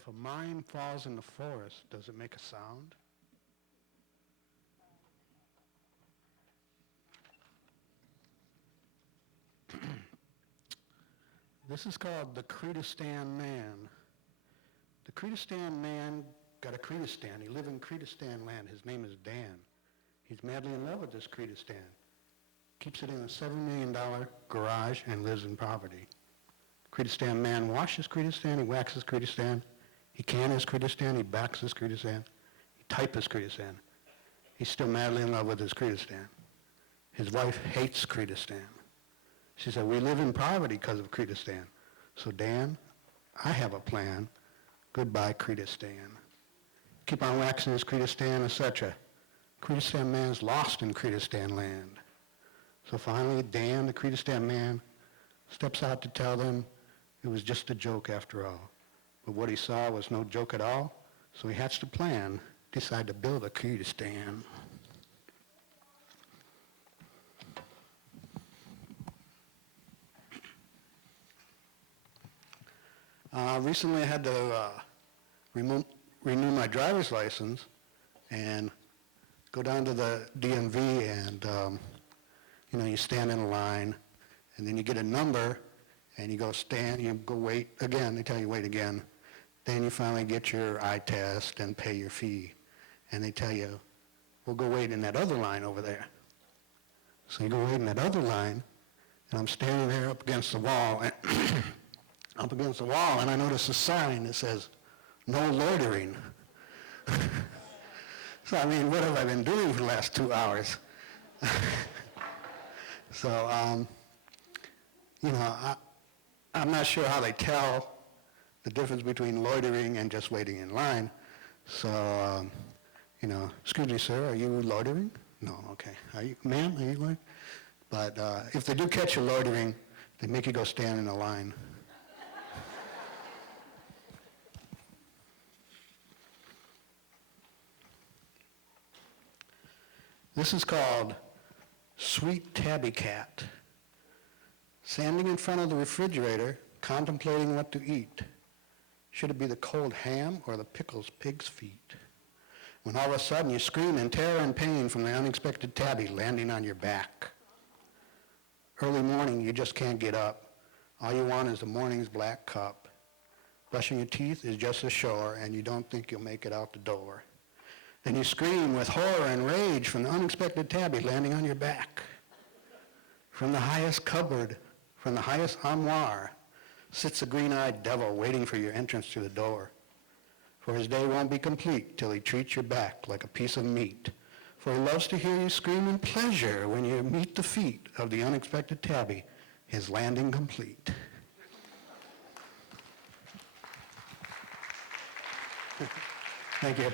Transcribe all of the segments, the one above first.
If a mine falls in the forest, does it make a sound? This is called the Kurdistan Man. The Kurdistan Man got a Kurdistan. He lived in Kurdistan land. His name is Dan. He's madly in love with this Kurdistan. Keeps it in a $7 million garage and lives in poverty. Kurdistan Man washes Kurdistan, he waxes Kurdistan, he can his Kurdistan, he backs his Kurdistan, he types his Kurdistan. He's still madly in love with his Kurdistan. His wife hates Kurdistan. She said, we live in poverty because of Kurdistan. So Dan, I have a plan. Goodbye Kurdistan. Keep on waxing his Kurdistan, etc. Kurdistan Man's lost in Kurdistan land. So finally, Dan, the Kurdistan Man, steps out to tell them it was just a joke after all. But what he saw was no joke at all, so he hatched a plan, decided to build a Kurdistan. Recently I had to renew my driver's license and go down to the DMV and you stand in a line and then you get a number and you go stand, you go wait again, they tell you wait again. Then you finally get your eye test and pay your fee. And they tell you, we'll go wait in that other line over there. So you go wait in that other line and I'm standing there up against the wall and and I notice a sign that says, no loitering. So I mean, what have I been doing for the last 2 hours? So, I'm not sure how they tell the difference between loitering and just waiting in line. So, excuse me, sir, are you loitering? No, okay. Are you, ma'am, are you loitering? But if they do catch you loitering, they make you go stand in a line. This is called Sweet Tabby Cat. Standing in front of the refrigerator, contemplating what to eat. Should it be the cold ham or the pickles pig's feet? When all of a sudden you scream in terror and pain from the unexpected tabby landing on your back. Early morning, you just can't get up. All you want is the morning's black cup. Brushing your teeth is just a chore, and you don't think you'll make it out the door. Then you scream with horror and rage from the unexpected tabby landing on your back. From the highest cupboard, from the highest armoire, sits a green-eyed devil waiting for your entrance to the door. For his day won't be complete till he treats your back like a piece of meat. For he loves to hear you scream in pleasure when you meet the feet of the unexpected tabby, his landing complete. Thank you.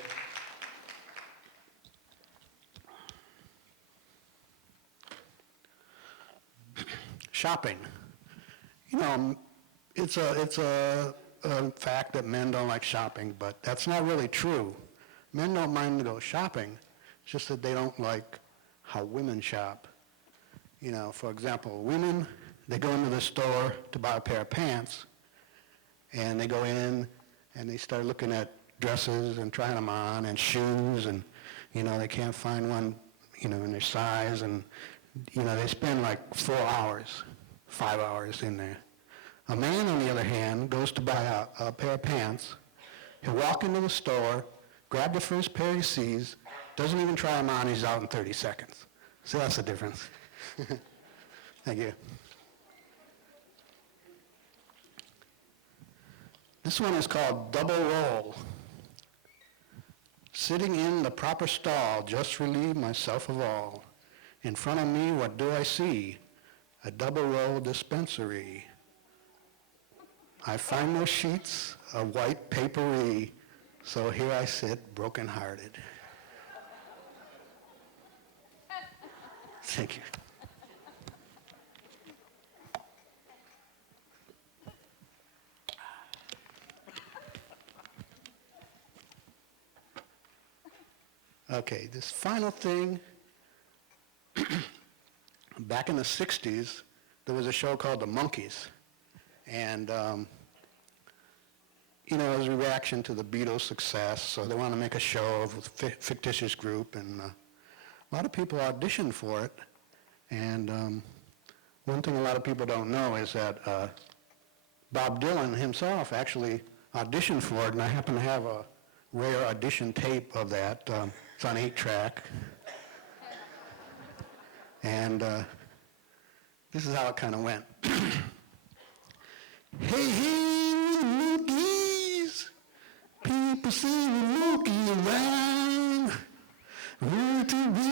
Shopping. It's a fact that men don't like shopping, but that's not really true. Men don't mind to go shopping, it's just that they don't like how women shop. For example, women, they go into the store to buy a pair of pants, and they go in and they start looking at dresses and trying them on and shoes, and they can't find one in their size, and they spend like 4 hours, 5 hours in there. A man, on the other hand, goes to buy a pair of pants. He'll walk into the store, grab the first pair he sees, doesn't even try them on, he's out in 30 seconds. So that's the difference. Thank you. This one is called Double Roll. Sitting in the proper stall, just relieve myself of all. In front of me, what do I see? A double roll dispensary. I find no sheets of white papery, so here I sit broken-hearted. Thank you. Okay, this final thing, back in the 60s, there was a show called The Monkees. And you know, as a reaction to the Beatles' success, so they want to make a show of a fictitious group, and a lot of people auditioned for it. And one thing a lot of people don't know is that Bob Dylan himself actually auditioned for it, and I happen to have a rare audition tape of that. It's on 8-track. And this is how it kind of went. Hey, hey, monkeys, people say we're monkey around. Word to be